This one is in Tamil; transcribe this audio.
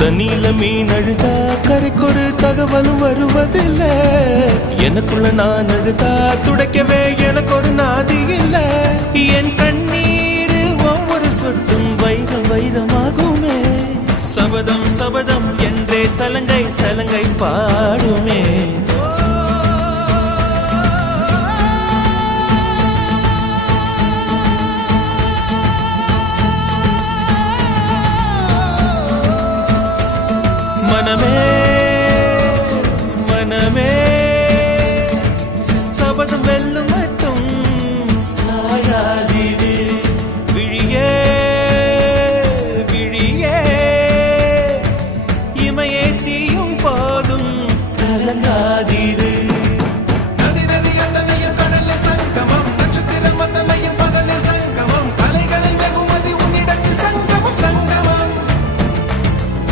தண்ணியில மீன் அழுதா கரைக்கொரு தகவலும் வருவதில்ல. எனக்குள்ள நான் அழுதா துடைக்கவே எனக்கு ஒரு நாதி இல்ல. என் கண்ணீர் ஒவ்வொரு சொட்டும் வைரம் வைரமாகுமே. சபதம் சபதம் என்றே சலங்கை சலங்கை பாடுமே. மனமே